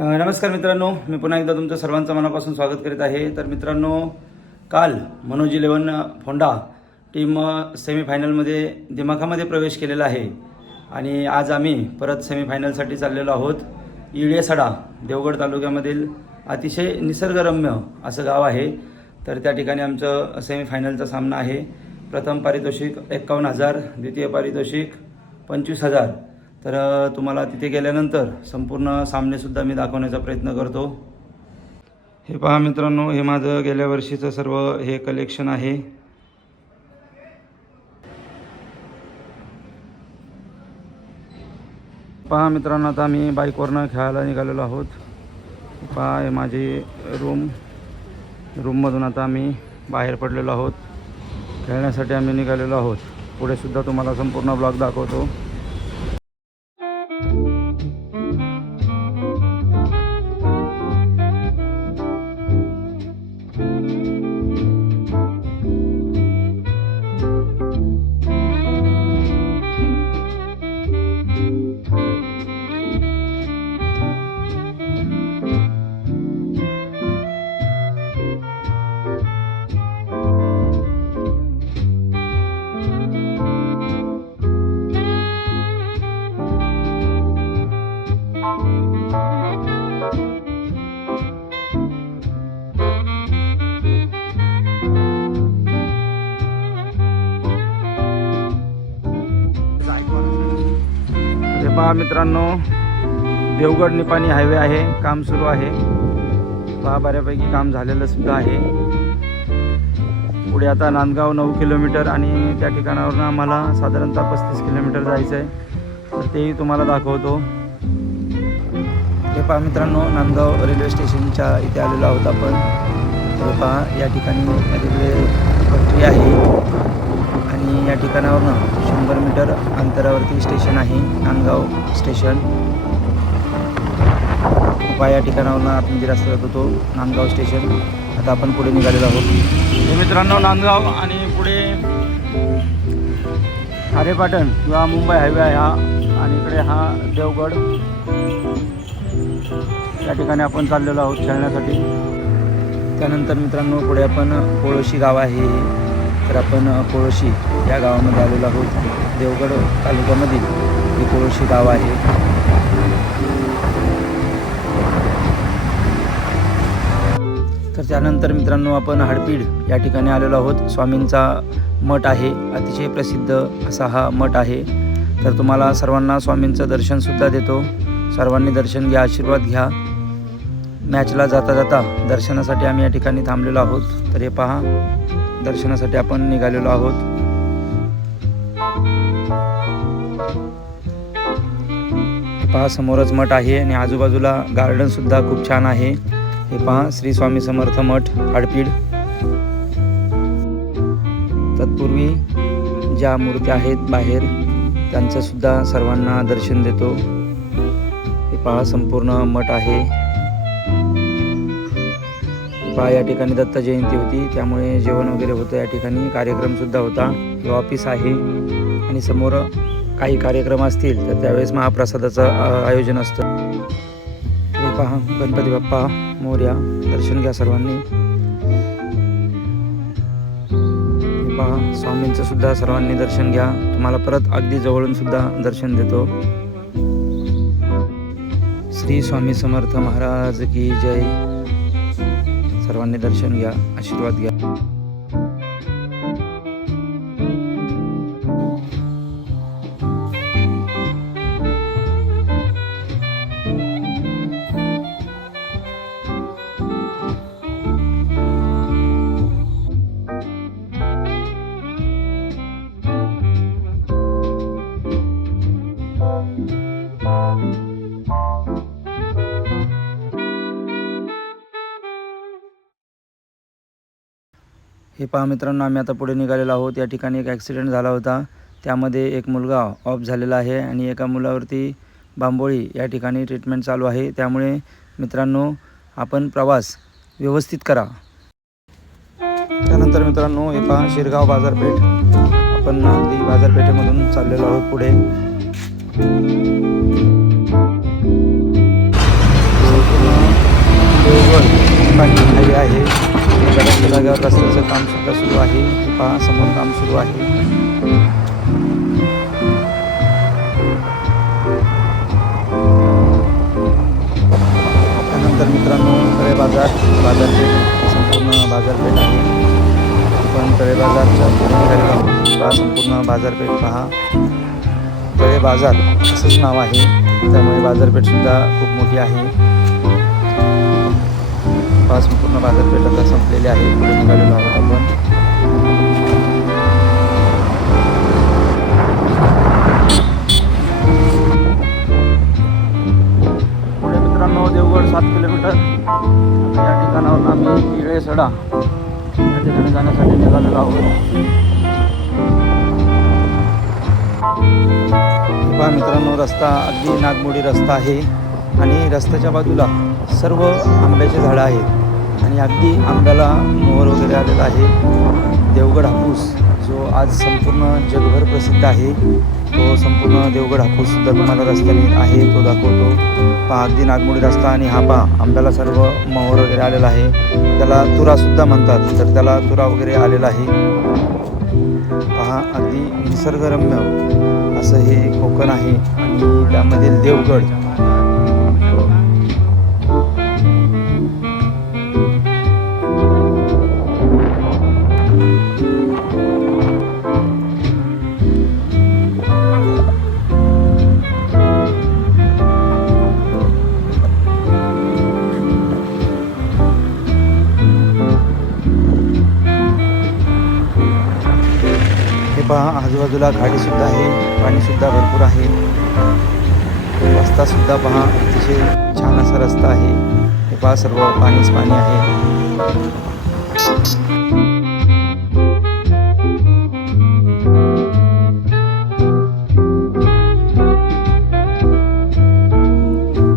नमस्कार मित्रांनो, मी पुन्हा एकदा तुमचं सर्वांचं मनापासून स्वागत करीत आहे. तर मित्रांनो, काल मनोज 11 फोंडा टीम सेमीफायनलमध्ये दिमाखामध्ये प्रवेश केलेला आहे आणि आज आम्ही परत सेमीफायनलसाठी चाललेलो आहोत. इडे-सडा देवगड तालुक्यामधील अतिशय निसर्गरम्य असं गाव आहे. तर त्या ठिकाणी आमचं सेमीफायनलचा सामना आहे. प्रथम पारितोषिक 51,000, द्वितीय पारितोषिक 25,000. तर तुम्हाला तिथे गेल्यानंतर संपूर्ण सामनेसुद्धा मी दाखवण्याचा प्रयत्न करतो. हे पहा मित्रांनो, हे माझं गेल्या वर्षीचं सर्व हे कलेक्शन आहे. पहा मित्रांनो, आता आम्ही बाईकवरनं खेळायला निघालेलो आहोत. पहा, हे माझी रूममधून आता आम्ही बाहेर पडलेलो आहोत. खेळण्यासाठी आम्ही निघालेलो आहोत. पुढेसुद्धा तुम्हाला संपूर्ण ब्लॉग दाखवतो. पहा मित्रांनो, देवगड निपाणी हायवे आहे, काम सुरू आहे. पहा, बऱ्यापैकी काम झालेलं सुद्धा आहे. पुढे आता नांदगाव 9 किलोमीटर आणि त्या ठिकाणावरून आम्हाला साधारणतः 35 किलोमीटर जायचं आहे. तर तेही तुम्हाला दाखवतो. हे पहा मित्रांनो, नांदगाव रेल्वे स्टेशनच्या इथे आलेलो आहोत आपण. हे पहा, या ठिकाणी रेल्वे पटरी आहे आणि या ठिकाणावरून 100 मीटर अंतरावरती स्टेशन आहे, नांदगाव स्टेशन. या ठिकाणावरून आपण जे रस्ता जातो तो नांदगाव स्टेशन. आता आपण पुढे निघालेलो आहोत. हे मित्रांनो, नांदगाव आणि पुढे खारेपाटण किंवा मुंबई हायवे आहे हा, आणि इकडे हा देवगड. या ठिकाणी आपण चाललेलो आहोत खेळण्यासाठी. त्यानंतर मित्रांनो, पुढे आपण पोळोशी गाव आहे. तर आपण पोळोशी या गावामध्ये आलेलो आहोत. देवगड तालुक्यामधील हे पोळोशी गाव आहे. तर त्यानंतर मित्रांनो, आपण हडपीड या ठिकाणी आलेलो आहोत. स्वामींचा मठ आहे, अतिशय प्रसिद्ध असा हा मठ आहे. तर तुम्हाला सर्वांना स्वामींचं दर्शनसुद्धा देतो. सर्वांनी दर्शन घ्या, आशीर्वाद घ्या. मॅचला जाता जाता दर्शनासाठी आम्ही या ठिकाणी थांबलेलो आहोत. तर हे पहा, दर्शनासाठी आपण निघालेलो आहोत. हे पहा, समोरच मठ आहे आणि आजूबाजूला गार्डनसुद्धा खूप छान आहे. हे पहा, श्री स्वामी समर्थ मठ हडपीड. तत्पूर्वी ज्या मूर्त्या आहेत बाहेर त्यांचंसुद्धा सर्वांना दर्शन देतो. हे पहा, संपूर्ण मठ आहे. पहा, या ठिकाणी दत्त जयंती होती, त्यामुळे जेवण वगैरे होतं. या ठिकाणी कार्यक्रमसुद्धा होता. हे ऑफिस आहे आणि समोर काही कार्यक्रम असतील तर त्यावेळेस महाप्रसादाचं आयोजन असतं. हे पहा, गणपती बाप्पा मोरया. दर्शन घ्या सर्वांनी. हे पहा, स्वामींचं सुद्धा सर्वांनी दर्शन घ्या. तुम्हाला परत अगदी जवळून सुद्धा दर्शन देतो. श्री स्वामी समर्थ महाराज की जय. सर्वांनी दर्शन घ्या, आशीर्वाद घ्या. हे पहा मित्रांनो, आम्ही आता पुढे निघालेलो आहोत. या ठिकाणी एक ॲक्सिडेंट झाला होता. त्यामध्ये एक मुलगा ऑफ झालेला आहे आणि एका मुलावरती बांबोळी या ठिकाणी ट्रीटमेंट चालू आहे. त्यामुळे मित्रांनो, आपण प्रवास व्यवस्थित करा. त्यानंतर मित्रांनो, हे पहा, शिरगाव बाजारपेठ. आपण अगदी बाजारपेठेमधून चाललेलो आहोत पुढे. देवगड पाणी हायवे आहे. बऱ्याचशा जागेवर रस्त्याचं काम सुद्धा सुरू आहे. हे पहा समोर काम सुरू आहे. त्यानंतर मित्रांनो तळे बाजारपेठ संपूर्ण बाजारपेठ आहे. आपण तळे बाजारच्या पहा संपूर्ण बाजारपेठ पहा. तळे बाजार असंच नाव आहे, त्यामुळे बाजारपेठसुद्धा खूप मोठी आहे. पहा संपूर्ण बाजारपेठ आता संपलेली आहे. पुढे निघालेलो आहोत आपण. पुढे मित्रांनो देवगड 7 किलोमीटर. या ठिकाणावर आम्ही इळेसडा या ठिकाणी जाण्यासाठी निघालेलो आहोत. पहा मित्रांनो रस्ता अगदी नागमोडी रस्ता आहे आणि रस्त्याच्या बाजूला सर्व आंब्याचे झाडं आहेत आणि अगदी आंब्याला मोहर वगैरे आलेला आहे. देवगड हापूस जो आज संपूर्ण जगभर प्रसिद्ध आहे, तो संपूर्ण देवगड हापूससुद्धा तुम्हाला रस्त्याने आहे तो दाखवतो. पहा अगदी नागमोडी रस्ता आणि हा पहा आंब्याला सर्व मोहर वगैरे आलेला आहे. त्याला तुरासुद्धा म्हणतात, तर त्याला तुरा वगैरे आलेला आहे. पहा अगदी निसर्गरम्य असं हे कोकण आहे आणि त्यामधील देवगड. पहा आजूबाजूला खाडीसुद्धा आहे, पाणीसुद्धा भरपूर आहे. रस्तासुद्धा पहा अतिशय छान असा रस्ता आहे. हे पहा सर्व पाणीच पाणी आहे.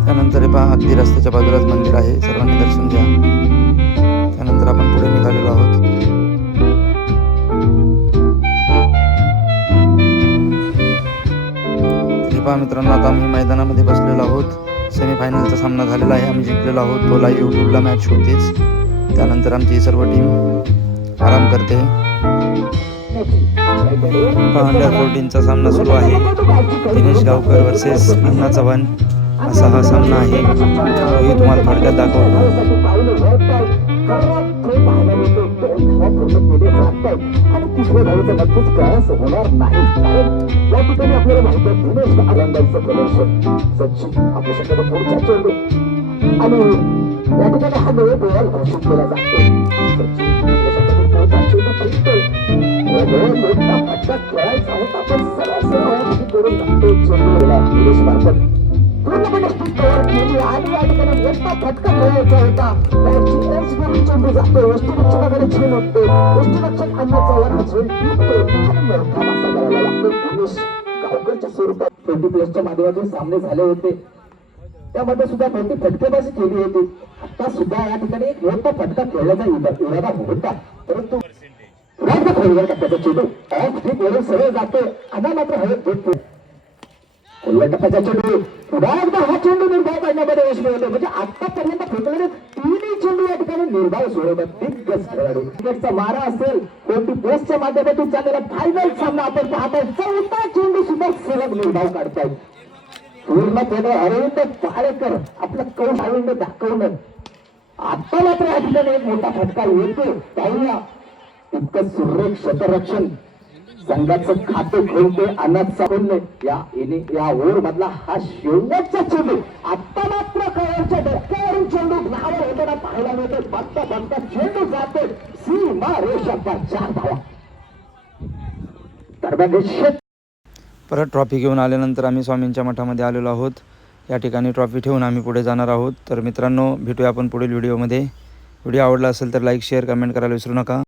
त्यानंतर हे पहा अगदी रस्त्याच्या बाजूलाच मंदिर आहे, सर्वांनी दर्शन घ्या. त्यानंतर आपण पुढे निघालेलो आहोत. पहा मित्रांनो आता आम्ही मैदानामध्ये बसलेलो आहोत. सेमीफायनलचा सामना झालेला आहे, आम्ही जिंकलेलो आहोत. तो लाईव्ह यूट्यूबला मॅच होतीच. त्यानंतर आमची सर्व टीम आराम करते. पहा अंडर 14चा सामना सुरू आहे. दिनेश गावकर वर्सेस अण्णा चव्हाण असा हा सामना आहे. तोही तुम्हाला थोडक्यात दाखवतो. आणि तिसऱ्या धावेचा नक्कीच प्रयास होणार नाही, कारण या ठिकाणी आपल्याला माहिती आहे दिनेश आनंदाचं प्रदर्शन. सचिन आपल्याकडे पुढच्या चेंडू आणि या ठिकाणी हा नवे बॉल घोषित केला जातो. सचिन आपल्याकडे पुढचा चेंडू खेळतोय. मोठा फटका खेळायचा होता, पण सरासरी करून टाकतो चेंडूला दिनेश मार्फत पूर्णपणे स्टिकवर केली आणि या ठिकाणी मोठा फटका खेळायचा होता. बॅटची एज घेऊन चेंडू जातो. यष्टीरक्षकाकडे झेल होते. यष्टीरक्षक अन्नाचा वर हा झेल टिकतो आणि मोठा मासा करायला लागतो. दिनेश गावकरच्या स्वरूपात 20+ माध्यमातून सामने झाले होते, त्यामध्ये सुद्धा मोठी फटकेबाजी केली होती. आता सुद्धा या ठिकाणी एक मोठा फटका खेळण्याचा इरादा होता, परंतु खोलवर टप्प्याचा चेंडू ऑफ स्टिक वरून सरळ जातो. आता मात्र हवेत भेटतो. खोलवर टप्प्याचा चेंडू पुन्हा एकदा हा चेंडू निर्धाव काढण्यामध्ये यश मिळवले. म्हणजे आतापर्यंत फेकलेले 3 चेंडू या ठिकाणी निर्धाव सोडवतात दिग्गज खेळाडू. क्रिकेटचा मारा असेल, 20+ माध्यमातून चाललेला फायनल सामना आपण पाहताय. 4था चेंडू सुद्धा सलग निर्धाव काढताय. पूर्णपणे अरविंद पाळेकर आपलं कौश अरविंद दाखवणं. आता मात्र या ठिकाणी एक मोठा फटका येतो. त्याला इतकं सुरेख क्षेत्ररक्षण संघाचं खातं खोलते अनाथ साबणने. या ओव्हर मधला हा शेवटचा चेंडू. आता मात्र कळच्या डोक्यावरून चेंडू नावर होताना पाहायला मिळतो. बघता बघता चेंडू जातो सीमा रेषेच्या 4 धावा. दरम्यान परत ट्रॉफी घेऊन आल्यानंतर आम्ही स्वामींच्या मठामध्ये आलेलो आहोत. या ठिकाणी ट्रॉफी ठेवून आम्ही पुढे जाणार आहोत. तर मित्रांनो भेटूया आपण पुढील व्हिडिओमध्ये. व्हिडिओ आवडला असेल तर लाईक शेअर कमेंट करायला विसरू नका.